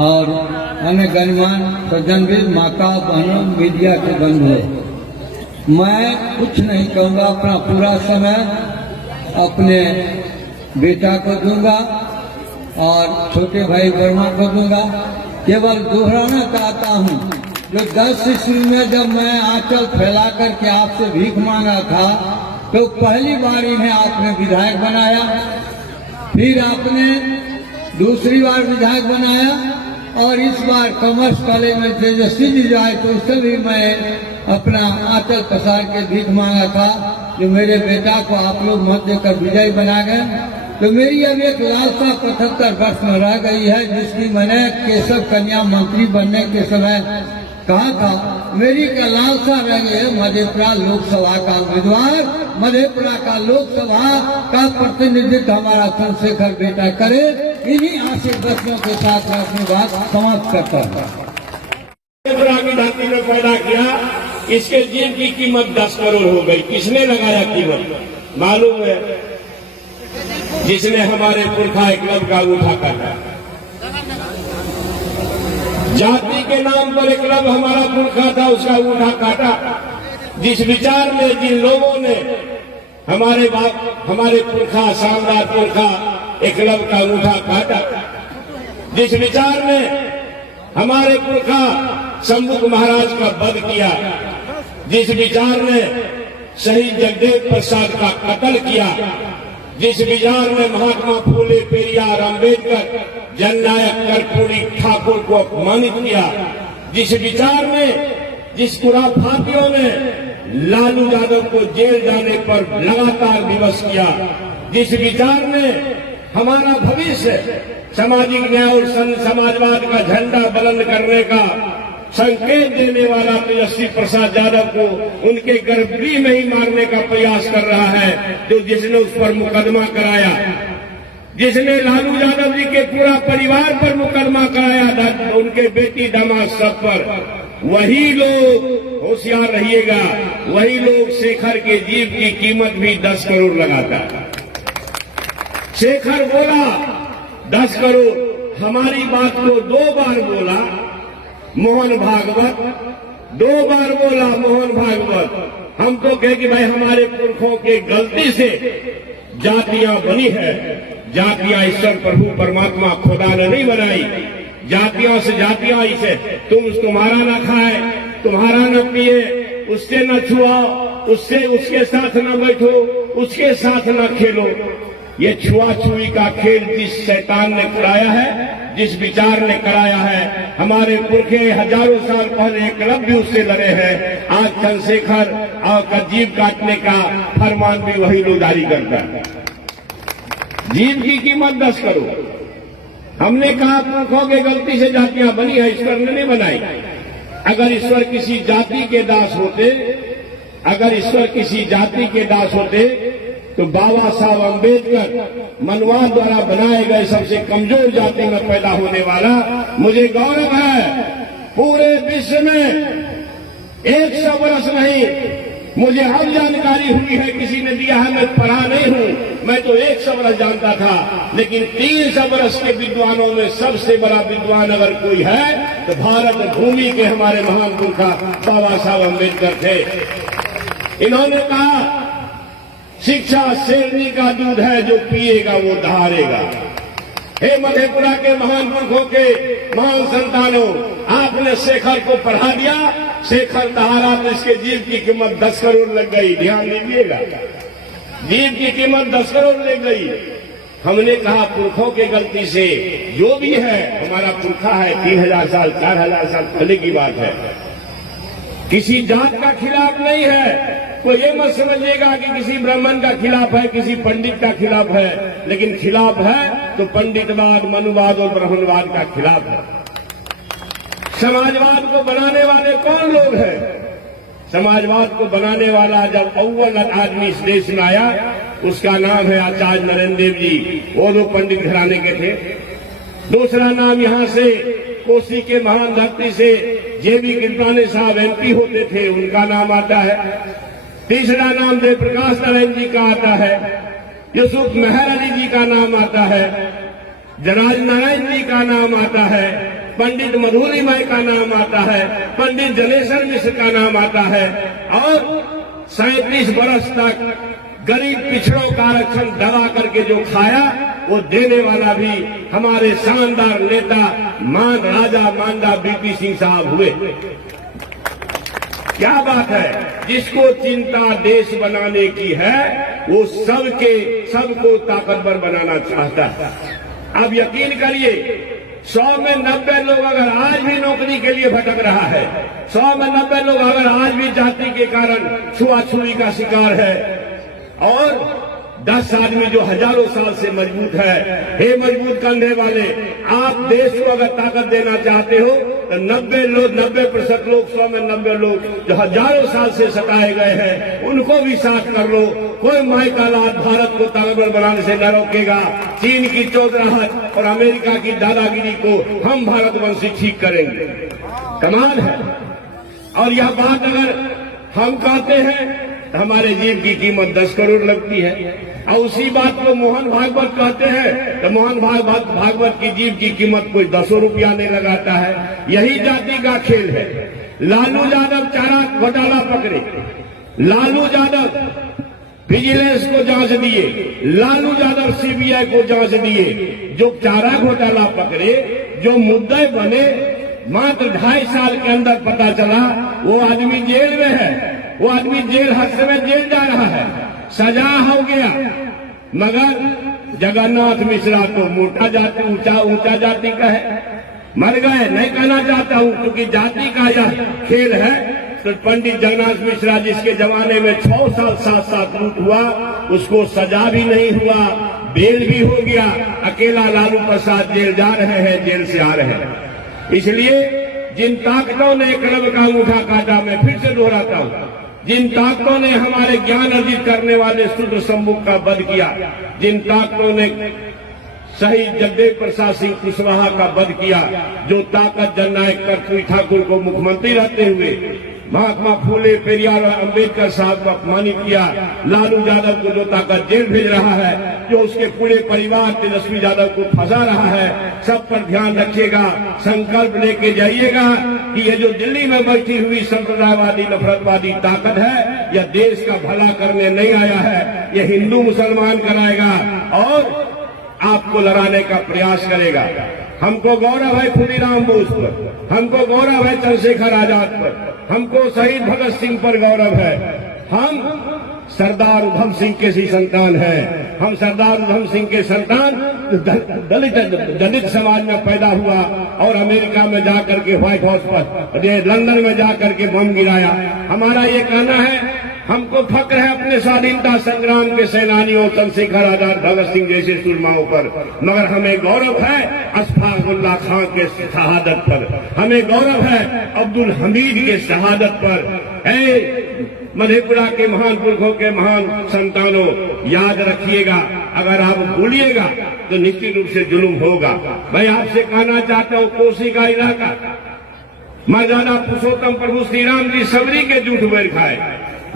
और अन्य गणमान्य सज्जन भी, माता बहनों, मीडिया के बंधु, मैं कुछ नहीं कहूँगा। अपना पूरा समय अपने बेटा को दूंगा और छोटे भाई वर्मा को दूंगा। केवल दोहराना चाहता हूँ, जो 10 ईस्वी में जब मैं आंचल फैला करके आपसे भीख मांगा था, तो पहली बार इन्हें आपने विधायक बनाया, फिर आपने दूसरी बार विधायक बनाया, और इस बार कॉमर्स कॉलेज में तेजस्वी जी जाए तो उससे भी मैं अपना आंचल पसार के भीख मांगा था, जो मेरे बेटा को आप लोग मत देकर विजयी बना गए। तो मेरी अब एक लालसा 75 वर्ष में रह गई है, जिसकी मैंने केशव कन्या मंत्री बनने के समय कहा था। मेरी क्या लालसा रह गई है, मधेपुरा लोकसभा का उम्मीदवार, मधेपुरा का लोकसभा का प्रतिनिधित्व हमारा चंद्रशेखर बेटा करे। इन्हीं आशीर्वादों के साथ मैं अपनी बात समाप्त करता हूँ। मधेपुरा की धरती में पैदा किया, इसके जीव की कीमत 10 करोड़ हो गई। किसने लगाया कीमत मालूम है? जिसने हमारे पुरखा क्लब का उठा काटा। जाति के नाम पर एक क्लब हमारा पुरखा था, उसका उठा काटा। जिस विचार में, जिन लोगों ने हमारे पुरखा, शानदार पुरखा एक क्लब का उठा काटा, जिस विचार में हमारे पुरखा शंभुक महाराज का वध किया, जिस विचार ने शहीद जगदेव प्रसाद का कत्ल किया, जिस विचार में महात्मा फूले, पेरियार, अम्बेडकर, जननायक कर्पूरी ठाकुर को अपमानित किया, जिस विचार में, जिस खुराफातियों ने लालू यादव को जेल जाने पर लगातार विवश किया, जिस विचार ने हमारा भविष्य सामाजिक न्याय और समाजवाद का झंडा बुलंद करने का संकेत देने वाला तेजस्वी प्रसाद यादव को उनके गर्भगृह में ही मारने का प्रयास कर रहा है, जो जिसने उस पर मुकदमा कराया, जिसने लालू यादव जी के पूरा परिवार पर मुकदमा कराया, उनके बेटी दामाद सब पर, वही लोग, होशियार रहिएगा, वही लोग शेखर के जीव की कीमत भी 10 करोड़ लगाता। शेखर बोला 10 करोड़, हमारी बात को 2 बार बोला मोहन भागवत, 2 बार बोला मोहन भागवत। हम तो कहे कि भाई हमारे पुरखों के गलती से जातियां बनी है। जातियां ईश्वर प्रभु परमात्मा खुदा ने नहीं बनाई। जातियों से जातियां इसे तुम्हारा न खाए, तुम्हारा न पिए, उससे न छुआओ, उसके साथ न बैठो, उसके साथ न खेलो। ये छुआछुई का खेल जिस शैतान ने कराया है, जिस विचार ने कराया है, हमारे पुरखे हजारों साल पहले एक क्लब भी उससे लड़े हैं। आज चंद्रशेखर का जीव काटने का फरमान भी वही लोग जारी करता है। जीव की कीमत 10 करोड़। हमने कहा पुरखों के गलती से जातियां बनी है, ईश्वर ने नहीं बनाई। अगर ईश्वर किसी जाति के दास होते, अगर ईश्वर किसी जाति के दास होते, तो बाबा साहब अम्बेडकर मनवाद द्वारा बनाए गए सबसे कमजोर जाति में पैदा होने वाला। मुझे गौरव है, पूरे विश्व में 100 वर्ष नहीं, मुझे अब जानकारी हुई है, किसी ने दिया है, मैं पढ़ा नहीं हूं, मैं तो 100 वर्ष जानता था, लेकिन 300 वर्ष के विद्वानों में सबसे बड़ा विद्वान अगर कोई है तो भारत भूमि के हमारे महान पुरखा बाबा साहब अम्बेडकर थे। इन्होंने कहा शिक्षा शेरनी का दूध है, जो पिएगा वो दहाड़ेगा। हे मधेपुरा के महान पुरखों के महान संतानों, आपने शेखर को पढ़ा दिया, शेखर दहाड़ा तो इसके जीव की कीमत 10 करोड़ लग गई। ध्यान दीजिएगा, जीव की कीमत 10 करोड़ लग गई। हमने कहा पुरखों के गलती से जो भी है, हमारा पुरखा है 3000 साल 4000 साल पहले की बात है, किसी जात का खिलाफ नहीं है। तो ये मत समझिएगा कि किसी ब्राह्मण का खिलाफ है, किसी पंडित का खिलाफ है, लेकिन खिलाफ है तो पंडितवाद, मनुवाद और ब्राह्मणवाद का खिलाफ है। समाजवाद को बनाने वाले कौन लोग हैं? समाजवाद को बनाने वाला जब अव्वल आदमी इस देश में आया, उसका नाम है आचार्य नरेंद्र देव जी। वो लोग पंडित घराने के थे। दूसरा नाम यहाँ से कोसी के महान धरती से जेबी कृपलानी साहब MP होते थे, उनका नाम आता है। तीसरा नाम जयप्रकाश नारायण जी का आता है। यूसुफ मेहर अली जी का नाम आता है। जनाज नारायण जी का नाम आता है। पंडित मधुलिमाई का नाम आता है, पंडित जनेश्वर मिश्र का नाम आता है, और 37 वर्ष तक गरीब पिछड़ों का आरक्षण दबा करके जो खाया वो देने वाला भी हमारे शानदार नेता राजा मांडा बीपी सिंह साहब हुए। क्या बात है, जिसको चिंता देश बनाने की है वो सबको ताकतवर बनाना चाहता है। अब यकीन करिए 100 में 90 लोग अगर आज भी नौकरी के लिए भटक रहा है, 100 में 90 लोग अगर आज भी जाति के कारण छुआछुई का शिकार है, और 10 आदमी जो हजारों साल से मजबूत है, हे मजबूत कंधे वाले, आप देश को अगर ताकत देना चाहते हो तो 90% लोग 100 में 90 लोग जो हजारों साल से सताए गए हैं उनको भी साथ कर लो। कोई माइकालात भारत को ताकतवर बनाने से न रोकेगा। चीन की चौधराहट और अमेरिका की दादागिरी को हम भारतवंशी ठीक करेंगे। कमाल है। और यह बात अगर हम कहते हैं तो हमारे जीव की कीमत 10 करोड़ लगती है, और उसी बात को मोहन भागवत कहते हैं तो मोहन भागवत की जीव की कीमत कोई 10 रुपया नहीं लगाता है। यही जाति का खेल है। लालू यादव चारा घोटाला पकड़े, लालू यादव विजिलेंस को जांच दिए, लालू यादव सीबीआई को जांच दिए, जो चारा घोटाला पकड़े, जो मुद्दे बने, मात्र 2.5 साल के अंदर पता चला वो आदमी जेल में है, वो आदमी जेल हर समय जेल जा रहा है, सजा हो गया। मगर जगन्नाथ मिश्रा तो मोटा जाति ऊंचा जाति का है, मर गए। नहीं कहना चाहता हूं क्योंकि जाति का यह खेल है। तो पंडित जगन्नाथ मिश्रा जिसके जमाने में 6 साल 7 लूट हुआ, उसको सजा भी नहीं हुआ, बेल भी हो गया। अकेला लालू प्रसाद जेल जा रहे हैं, जेल से आ रहे हैं। इसलिए जिन ताकतों ने क्लब का अंगूठा काटा, मैं फिर से दोहराता हूं, जिन ताकतों ने हमारे ज्ञान अर्जित करने वाले शूद्र सम्मुख का वध किया, जिन ताकतों ने शहीद जगदेव प्रसाद सिंह कुशवाहा का वध किया, जो ताकत जननायक कर्पूरी ठाकुर को मुख्यमंत्री रहते हुए महात्मा फूले पेरियार और अम्बेडकर साहब को अपमानित किया, लालू यादव को जो ताकत जेल भेज रहा है, जो उसके पूरे परिवार तेजस्वी यादव को फंसा रहा है, सब पर ध्यान रखिएगा। संकल्प लेके जाइएगा कि ये जो दिल्ली में बैठी हुई संप्रदायवादी नफरतवादी ताकत है, यह देश का भला करने नहीं आया है, यह हिंदू मुसलमान कराएगा और आपको लड़ाने का प्रयास करेगा। हमको गौरव है खुदीराम बोस पर, हमको गौरव है चंद्रशेखर आजाद पर, हमको शहीद भगत सिंह पर गौरव है। हम सरदार उधम सिंह के ही संतान हैं। हम सरदार उधम सिंह के संतान दलित समाज में पैदा हुआ और अमेरिका में जाकर के व्हाइट हाउस पर, लंदन में जाकर के बम गिराया। हमारा ये कहना है, हमको फक्र है अपने स्वाधीनता संग्राम के सेनानियों चंद्रशेखर आजाद भगत सिंह जैसे सुरमाओं पर, मगर हमें गौरव है अशफाकुल्लाह खां के शहादत पर, हमें गौरव है अब्दुल हमीद के शहादत पर। मधेपुरा के महान पुरखों के महान संतानों, याद रखिएगा, अगर आप भूलिएगा तो निश्चित रूप से जुल्म होगा। मैं आपसे कहना चाहता हूँ, कोसी का इलाका मर्यादा पुरुषोत्तम प्रभु श्री राम जी सबरी के जूठ बैर खाए,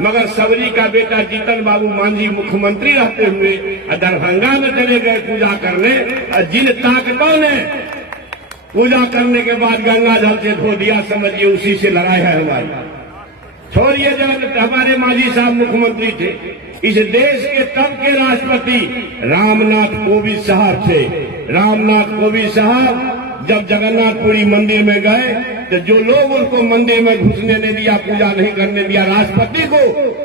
मगर सबरी का बेटा जीतन बाबू मांझी मुख्यमंत्री रहते हुए दरभंगा में चले गए पूजा करने। जिन ताकतों ने पूजा करने के बाद गंगा जल से धो दिया, समझिए उसी से लड़ाई है हमारी। छोड़िए, जब हमारे मांझी साहब मुख्यमंत्री थे, इस देश के तब के राष्ट्रपति रामनाथ कोविंद साहब थे। रामनाथ कोविंद साहब जब जगन्नाथपुरी मंदिर में गए तो जो लोग उनको मंदिर में घुसने नहीं दिया, पूजा नहीं करने दिया, राष्ट्रपति को,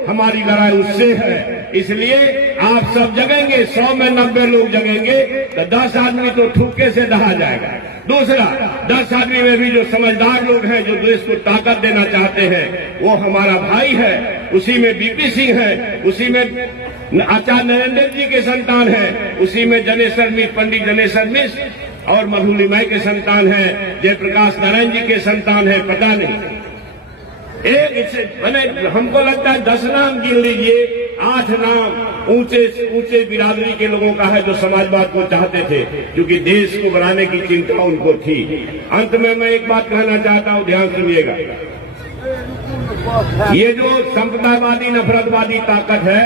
हमारी लड़ाई उससे है। इसलिए आप सब जगेंगे, 100 में 90 लोग जगेंगे तो 10 आदमी तो ठुक्के से दहा जाएगा। दूसरा, 10 आदमी में भी जो समझदार लोग हैं, जो देश को ताकत देना चाहते हैं, वो हमारा भाई है, उसी में बीपी सिंह है, उसी में आचार्य नरेंद्र जी के संतान है, उसी में जनेश्वर मिश्र, पंडित जनेश्वर मिश्र और मधुलिमाई के संतान है, जयप्रकाश नारायण जी के संतान है। पता नहीं, मैंने हमको लगता है 10 नाम गिन लीजिए, 8 नाम ऊंचे बिरादरी के लोगों का है जो समाजवाद को चाहते थे, क्योंकि देश को बनाने की चिंता उनको थी। अंत में मैं एक बात कहना चाहता हूं, ध्यान सुनिएगा। ये जो संप्रदायवादी नफरतवादी ताकत है,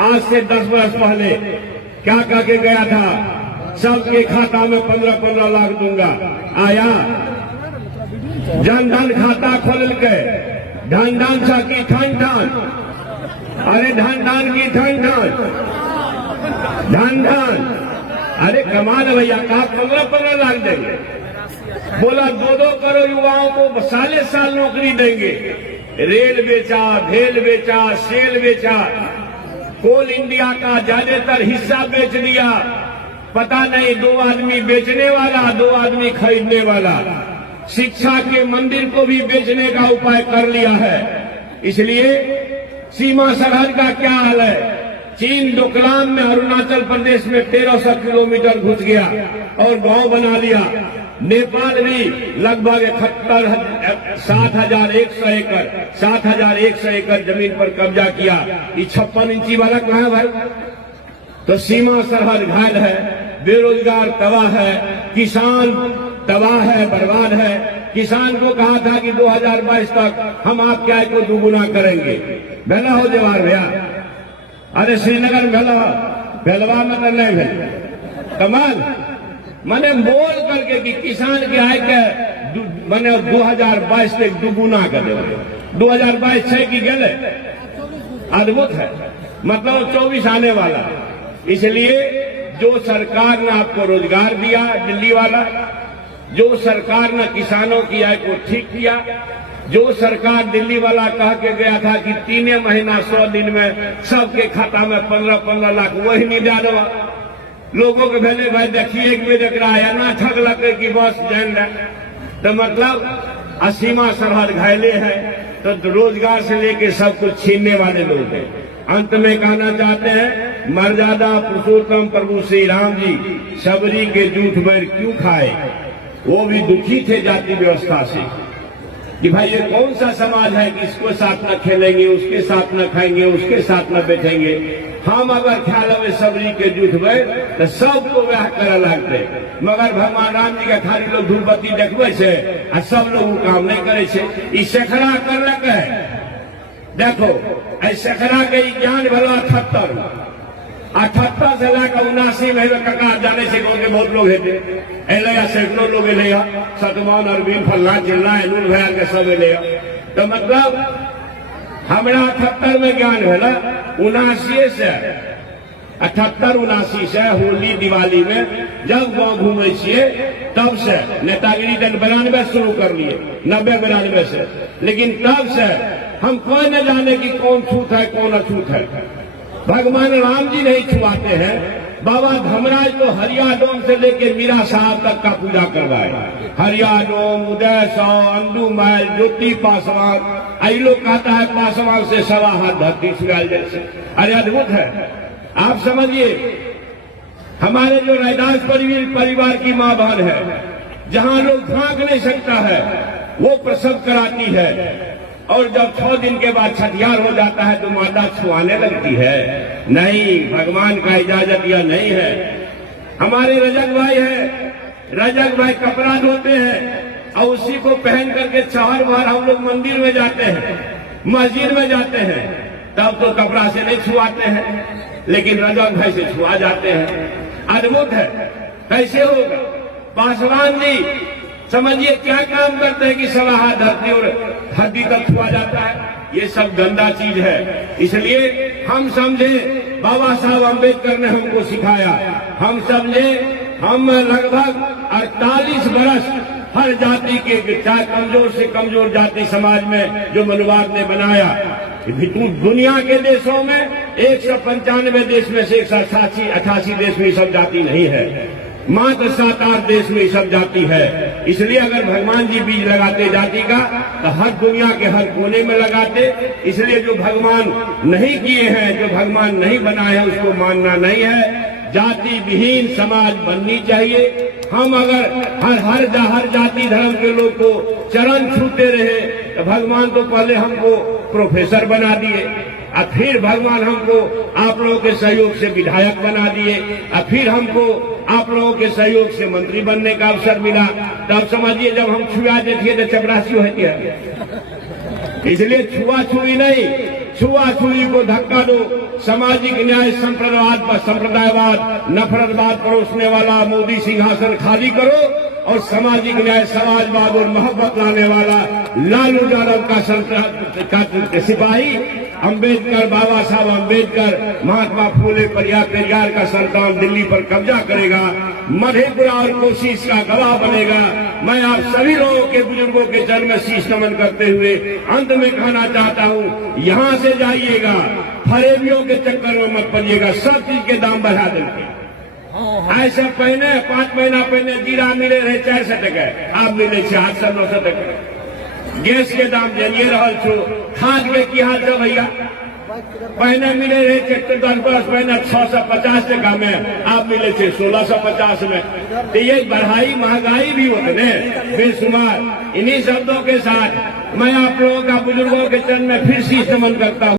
आज से 10 वर्ष पहले क्या कह के गया था सबके खाता में 15-15 लाख दूंगा। आया जन धन खाता खोल के धन धन सा की ठन ठन, अरे धन धन की ठन ठन, धन धन, अरे कमाल भैया, कहा 15-15 लाख देंगे। बोला 2-2 करोड़ युवाओं को साले साल नौकरी देंगे। रेल बेचा, भेल बेचा, सेल बेचा, कोल इंडिया का ज्यादातर हिस्सा बेच दिया। पता नहीं 2 आदमी बेचने वाला, 2 आदमी खरीदने वाला। शिक्षा के मंदिर को भी बेचने का उपाय कर लिया है। इसलिए सीमा सरहद का क्या हाल है? चीन डोकलाम में अरुणाचल प्रदेश में 1300 किलोमीटर घुस गया और गांव बना लिया। नेपाल भी लगभग 7,100 एकड़ जमीन पर कब्जा किया। ये 56 इंची वाला कहाँ है भाई? तो सीमा सरहद घायल है, बेरोजगार तबाह है, किसान तबाह है, बर्बाद है। किसान को कहा था कि 2022 तक हम आपके आय को दुगुना करेंगे। भेला हो जवाहर भैया, अरे श्रीनगर भेलवा में तो नहीं भेल कमाल। मैंने बोल करके कि किसान की आय के मैंने 2022 तक दुगुना कर देंगे। 2022 छह की गले अद्भुत है, मतलब 24 आने वाला। इसलिए जो सरकार ने आपको रोजगार दिया दिल्ली वाला, जो सरकार ने किसानों की आय को ठीक किया, जो सरकार दिल्ली वाला कह के गया था कि 3 महीना 100 दिन में सबके खाता में 15-15 लाख, वही नहीं दे दो लोगों के भेजे। भाई देखिए एक भी देख रहा है ना, ठग लगे कि बस जान रहे। तो मतलब असीमा सरहद घायले है, तो रोजगार से लेके सब कुछ छीनने वाले लोग हैं। अंत में कहना चाहते हैं, मर्यादा पुरुषोत्तम प्रभु श्री राम जी सबरी के जूठ बैर क्यों खाए? वो भी दुखी थे जाति व्यवस्था से कि भाई ये कौन सा समाज है कि इसको साथ न खेलेंगे, उसके साथ न खाएंगे, उसके साथ न बैठेंगे। हम अगर ख्याल में सबरी के जूठ बैर तो सबको वह कर लगते, मगर भगवान राम जी के खाली लोग धूपबत्ती देखबे से आ सब लोग काम नहीं करे छे। ई सखरा कर लगे है। देखो ऐ सखरा के ज्ञान भला 78 से लाकर 79 में कका जाने से बहुत लोग हेते एलैया, सैकड़ों लोग एलैया, सतमान अरविंद फल्ला चिल्ला एलून भैया के सब एलैया। तो मतलब हमरा 78 में ज्ञान भेला, 79 से 78-79 से होली दिवाली में जब गाँव घूमे छिए तब से नेतागिरी दल 92 शुरू कर लिए, 90-92 से। लेकिन तब से हम कोई न जाने कि कौन छूत है कौन अछूत है। भगवान राम जी नहीं छुआते हैं। बाबा धमराज तो हरियाडोम से लेके मीरा साहब तक का पूजा करवाए। हरियाडोम, उदय साव, अंडूमैल, ज्योति पासवान, आई लोग कहता है पासवान से 1.25 हाथ धरती छुआल जैसे। अरे अद्भुत है। आप समझिए, हमारे जो रैदास परिवार की माँ बहन है, जहाँ लोग झांक नहीं सकता है, वो प्रसव कराती है। और जब 6 दिन के बाद छठियार हो जाता है तो माता छुआने लगती है। नहीं, भगवान का इजाजत यह नहीं है। हमारे रजक भाई है, रजक भाई कपड़ा धोते हैं और उसी को पहन करके 4 बार हम लोग मंदिर में जाते हैं, मस्जिद में जाते हैं, तब तो कपड़ा से नहीं छुआते हैं, लेकिन रजक भाई से छुआ जाते हैं। अद्भुत है। कैसे होगा? पासवान जी समझिए क्या काम करते हैं कि 1.25 हाथ धरती और हड्डी तक छुआ जाता है। ये सब गंदा चीज है। इसलिए हम समझे, बाबा साहब अम्बेडकर ने हमको सिखाया। हम समझे, हम लगभग 48 बरस हर जाति के, चाहे कमजोर से कमजोर जाति समाज में जो मनुवाद ने बनाया। दुनिया के देशों में 195 देश में से 188 देश में सब जाति नहीं है, मात्र 7-8 देश में सब जाति है। इसलिए अगर भगवान जी बीज लगाते जाति का तो हर दुनिया के हर कोने में लगाते। इसलिए जो भगवान नहीं किए हैं, जो भगवान नहीं बनाए हैं, उसको मानना नहीं है। जाति विहीन समाज बननी चाहिए। हम अगर हर जाति धर्म के लोग को चरण छूते रहे तो भगवान तो पहले हमको प्रोफेसर बना दिए, और फिर भगवान हमको आप लोगों के सहयोग से विधायक बना दिए, और फिर हमको आप लोगों के सहयोग से मंत्री बनने का अवसर मिला। तब समझिए जब हम छुआ देखिए तो चपरासी होती है। इसलिए छुआ छुई नहीं, छुआछुई को धक्का दो, सामाजिक न्याय, संप्रदायवाद, नफरतवाद परोसने वाला मोदी सिंहासन खाली करो और सामाजिक न्याय, समाजवाद और मोहब्बत लाने वाला लालू यादव का सिपाही अंबेडकर, बाबा साहब अंबेडकर, महात्मा फूले पेरियार का संतान दिल्ली पर कब्जा करेगा, मधेपुरा और कोसी का गवाह बनेगा। मैं आप सभी लोगों के, बुजुर्गों के चरण में शीश नमन करते हुए अंत में कहना चाहता हूँ, यहाँ से जाइएगा, फरेबियों के चक्कर में मत पड़िएगा, सब चीज के दाम बढ़ा देंगे। ऐसा पहले 5 महीना पहले जीरा मिले रहे 400 टका, आप मिले 800-900 टका। गैस के दाम जानिए रहल छो, खाद के की हाल है भैया, पहले मिले रहे ट्रैक्टर 10 बरस पहले 650 टका में, आप मिले थे 1650 में। तो ये बढ़ाई महंगाई भी होते ने बेशुमार। इन्हीं शब्दों के साथ मैं आप लोगों का, बुजुर्गों के चरण में फिर शीश नमन करता हूँ।